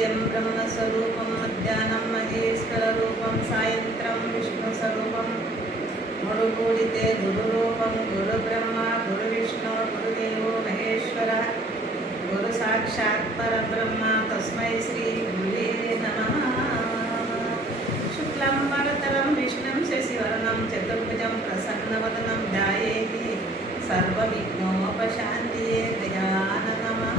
ఉదయం బ్రహ్మస్వరూపం మధ్యాహ్నం మహేశ్వరరూపం సాయంత్రం విష్ణుస్వరూపం ముడుకూడితే గురురూపం గురు బ్రహ్మ గురు విష్ణు గురుదేవో మహేశ్వర గురు సాక్షాత్ పరబ్రహ్మ తస్మై శ్రీ గురువే నమః. శుక్లం వరదరం విష్ణుం శశివర్ణం చతుర్భుజం ప్రసన్నవదనం ధ్యాయేతి సర్వవిఘ్నోపశాంతియే గజాననమః.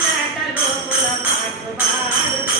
పాట లోపల పాటు పాడు